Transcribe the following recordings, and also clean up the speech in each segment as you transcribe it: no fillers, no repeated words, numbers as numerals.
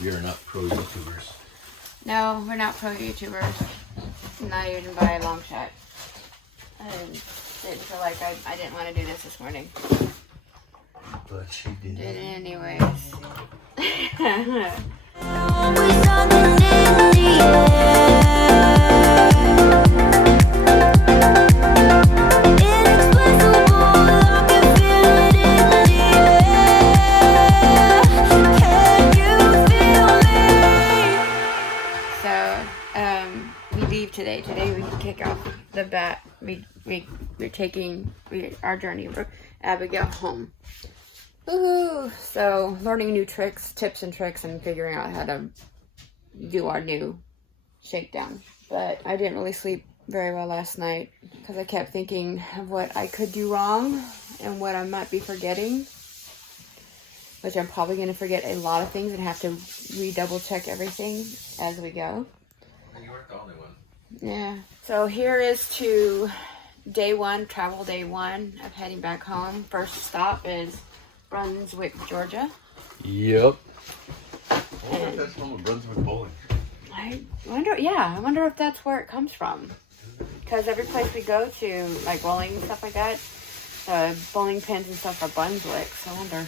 You're not pro YouTubers. No, we're not pro YouTubers. Not even by a long shot. I didn't feel like I didn't want to do this morning. But she did. Did it anyways. We leave today. Today we kick off the bat. We're taking our journey, Abigail, home. Woohoo! So learning new tips and tricks, and figuring out how to do our new shakedown. But I didn't really sleep very well last night because I kept thinking of what I could do wrong and what I might be forgetting. Which I'm probably going to forget a lot of things and have to redouble check everything as we go. And you weren't the only one. Yeah. So here is to day one, travel day one of heading back home. First stop is Brunswick, Georgia. Yep. I wonder if that's home of Brunswick Bowling. I wonder if that's where it comes from. Because every place we go to, like bowling and stuff like that, bowling pins and stuff are Brunswick. So I wonder.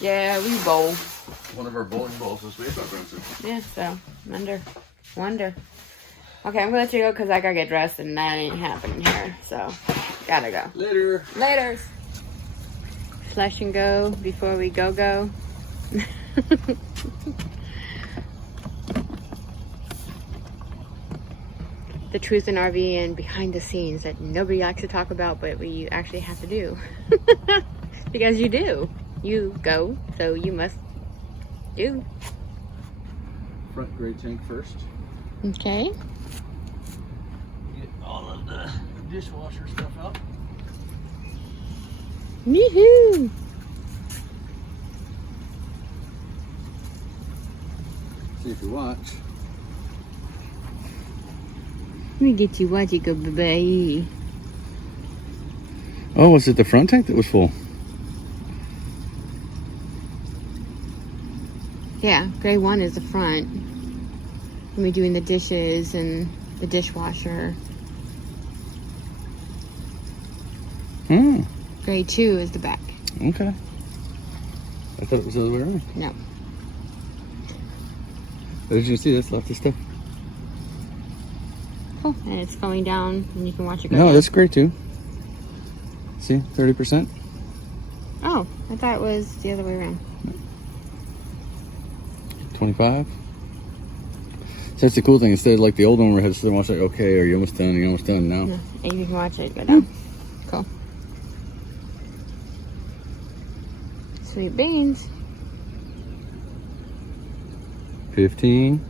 Yeah, we bowl. One of our bowling balls was made by Brunswick. Yeah, so wonder. Okay, I'm gonna let you go because I gotta get dressed and that ain't happening here. So, gotta go. Later. Flush and go before we go. The truth in RV and behind the scenes that nobody likes to talk about, but we actually have to do. Because you do. You go, so you must do. Front gray tank first. Okay. Get all of the dishwasher stuff out. Woohoo! See if you watch. Let me get you watching, go baby. Oh, was it the front tank that was full? Yeah, gray one is the front. And we're doing the dishes and the dishwasher. Gray two is the back. Okay. I thought it was the other way around. No. As you see, that's lots of stuff. Cool. And it's going down, and you can watch it go No, down. that's great too. See, 30%. Oh, I thought it was the other way around. 25. So that's the cool thing. Instead of like the old one where I had to sit and watch like, okay, are you almost done? Are you almost done now? No, and you can watch it go down. Cool. Sweet beans. 15.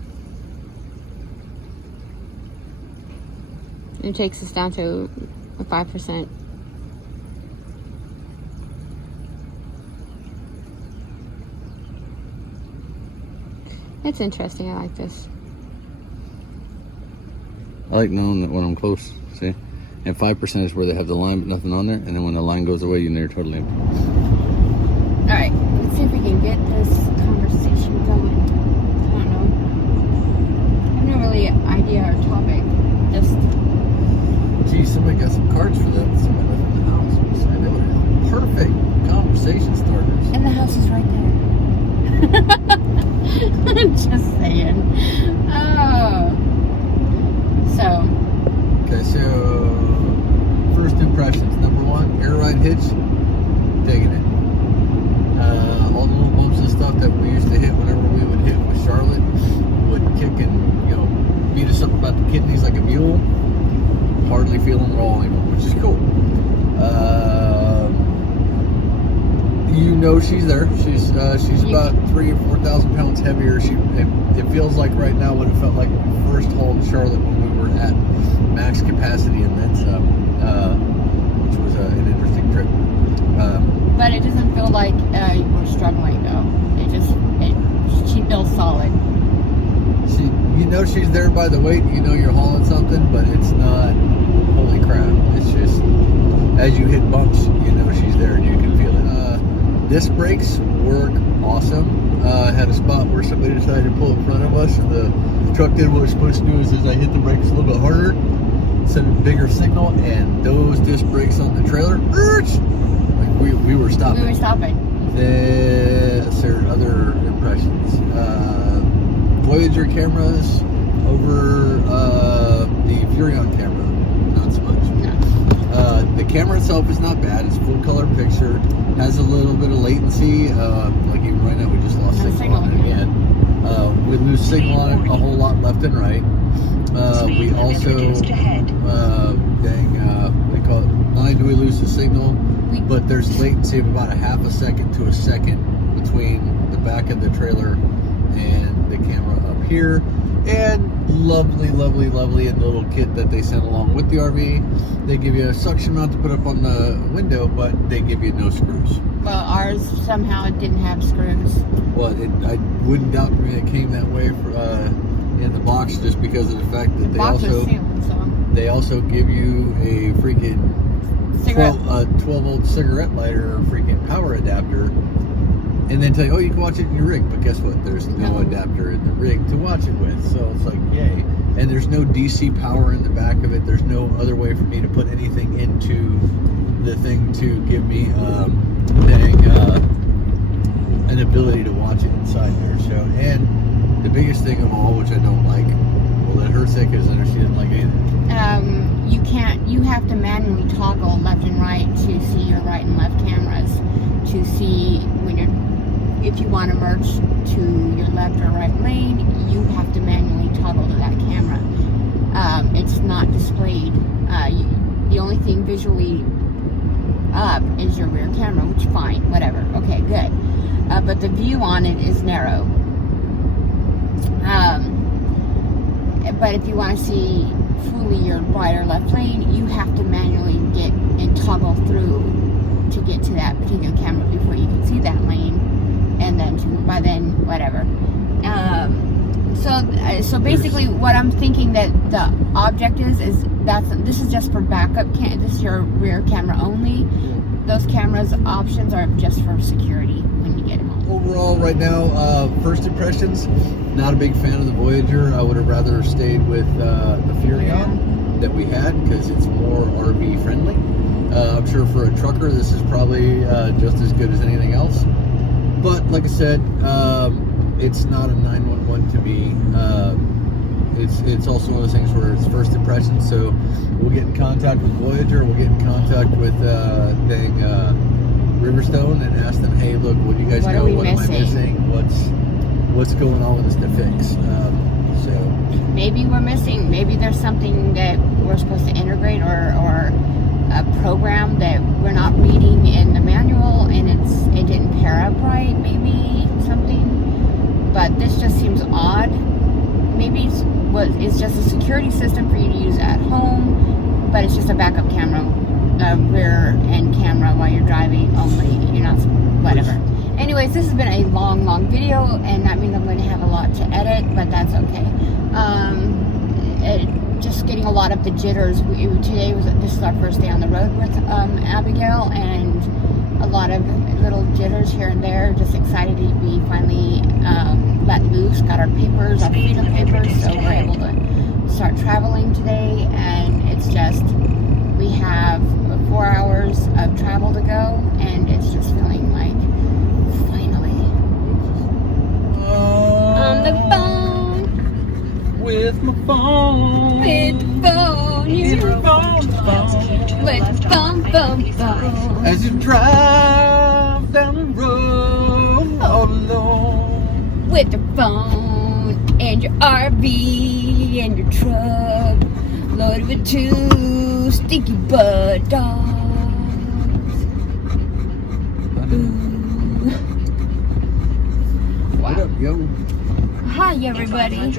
It takes us down to a 5%. It's interesting. I like this. I like knowing that when I'm close. See? And 5% is where they have the line but nothing on there. And then when the line goes away, you're totally empty. Alright, let's see if we can get this conversation going. I don't know. I have no really idea or topic. Just. Gee, somebody got some cards for that. Somebody left in the house. So they would have perfect conversation starters. And the house is right there. Just saying. Oh. So. Okay, so first impressions. Number one, air ride hitch. Digging it. All the little bumps and stuff that we used to hit whenever we would hit with Charlotte would kick and, beat us up about the kidneys like a mule. Hardly feeling it all anymore, which is cool. She's there. She's about 3,000 or 4,000 pounds heavier. It feels like right now what it felt like when we first hauled Charlotte when we were at max capacity and then some, which was an interesting trip. But it doesn't feel like we're struggling though. She feels solid. She's there by the weight. You're hauling something, but it's not. Holy crap! It's just as you hit bumps, she's there and you can feel it. Disc brakes work awesome. Had a spot where somebody decided to pull in front of us, and the truck did what it was supposed to do. Is I hit the brakes a little bit harder, sent a bigger signal, and those disc brakes on the trailer, like we were stopping. We were stopping. There are other impressions. Voyager cameras over the Furrion camera, not so much. No. The camera itself is not bad. It's full color picture. Has a little bit of latency. Like even right now, we just lost signal on it again. We lose signal on it a whole lot left and right. We also, what do you call it? Not only do we lose the signal, but there's latency of about a half a second to a second between the back of the trailer and the camera up here. And lovely in the little kit that they sent along with the RV. They give you a suction mount to put up on the window, but they give you no screws. Well, ours somehow it didn't have screws. Well, I wouldn't doubt it came that way for, in the box, just because of the fact that they also give you a freaking 12-volt cigarette lighter or freaking power adapter, and then tell you, oh, you can watch it in your rig. But guess what? There's no adapter in the rig to watch it with. So it's like, yay. And there's no DC power in the back of it. There's no other way for me to put anything into the thing to give me an ability to watch it inside there. So, and the biggest thing of all, which I don't like, well, let her say because she didn't like anything. You have to manually toggle left and right to see your right and left cameras, to see if you want to merge to your left or right lane. You have to manually toggle to that camera. It's not displayed. The only thing visually up is your rear camera, which fine, whatever. Okay, good. But the view on it is narrow. But if you want to see fully your right or left lane, you have to manually get and toggle through to get to that particular camera before you can see that lane, and then by then whatever. So basically, what I'm thinking that the object is this is just for backup. This is your rear camera only. Those cameras options are just for security when you get home. Overall, right now, first impressions, not a big fan of the Voyager. I would have rather stayed with the Furrion that we had, because it's more RV friendly. I'm sure for a trucker, this is probably just as good as anything else. But like I said, it's not a 911 to me. It's also one of those things where it's first impressions. So we'll get in contact with Voyager. We'll get in contact with Riverstone and ask them, hey, look, what do you guys know? What am I missing? What's going on with this to fix? So maybe we're missing. Maybe there's something that we're supposed to integrate or a program that we're not reading in the manual, and it didn't pair up right. Maybe something. But this just seems odd. Maybe it's just a security system for you to use at home, but it's just a backup camera, rear end camera while you're driving only. You're not, whatever. Anyways, this has been a long video, and that means I'm going to have a lot to edit, but that's okay. Just getting a lot of the jitters. This is our first day on the road with Abigail, and a lot of little jitters here and there. Just excited to be finally let loose. Got our papers, our freedom papers, so we're able to start traveling today. And it's just, we have 4 hours of travel to go, and it's just feeling like finally on the phone with my phone. With the phone, With the phone. As you drive down the road all alone. With your phone and your RV and your truck loaded with 2 stinky butt dogs. Ooh. Wow. What up, yo? Hi, everybody.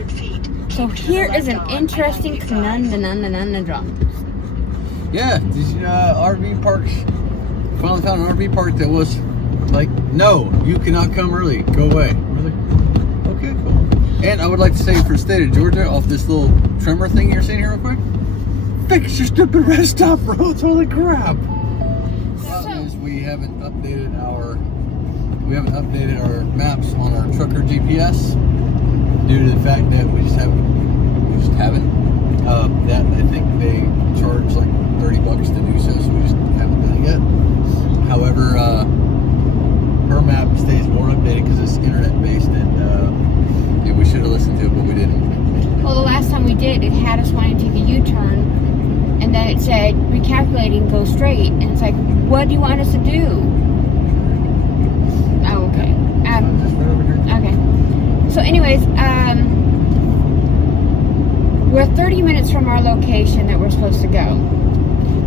So here is an interesting conundrum. Yeah, these RV parks. Finally found an RV park that was like, no, you cannot come early. Go away. We're like, okay, cool. And I would like to say for the state of Georgia, off this little tremor thing you're seeing here real quick, fix your stupid rest stop roads. Holy crap. We haven't updated our we haven't updated our maps on our trucker GPS due to the fact that we just haven't. That I think they charge like $30 to do so, so we just haven't done it yet. However, her map stays more updated because it's internet based, and yeah, we should have listened to it, but we didn't. Well, the last time we did, it had us wanting to take a U-turn, and then it said recalculating, go straight, and it's like, what do you want us to do? Oh, okay. Just right over here. Okay. So, anyways, we're 30 minutes from our location that we're supposed to go,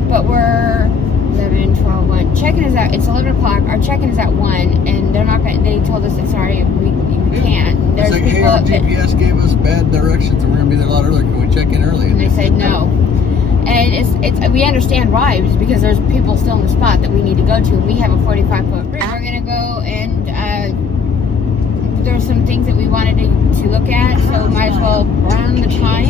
but we're 11, 12, 1. Check-in is at, it's 11 o'clock. Our check-in is at 1, and they're not going. They told us that sorry, we can't. It's like, hey, our GPS gave us bad directions, and we're gonna be there a lot earlier. Can we check in early? And they said no. And it's we understand why. It's because there's people still in the spot that we need to go to. We have a 45-foot bridge. We're gonna go, and there's some things that we wanted to look at, so we might as well run the time.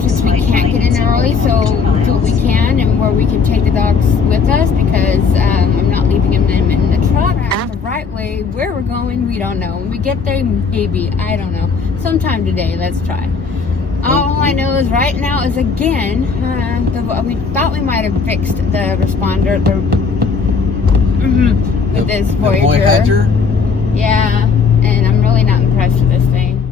Since we can't get in early, so do what we can, and where we can take the dogs with us, because I'm not leaving them in the truck. The right way, where we're going, we don't know. When we get there, maybe, I don't know. Sometime today, let's try. All I know is right now is again, we thought we might have fixed the responder, with this Voyager. The Voyager? Yeah, and I'm really not impressed with this thing.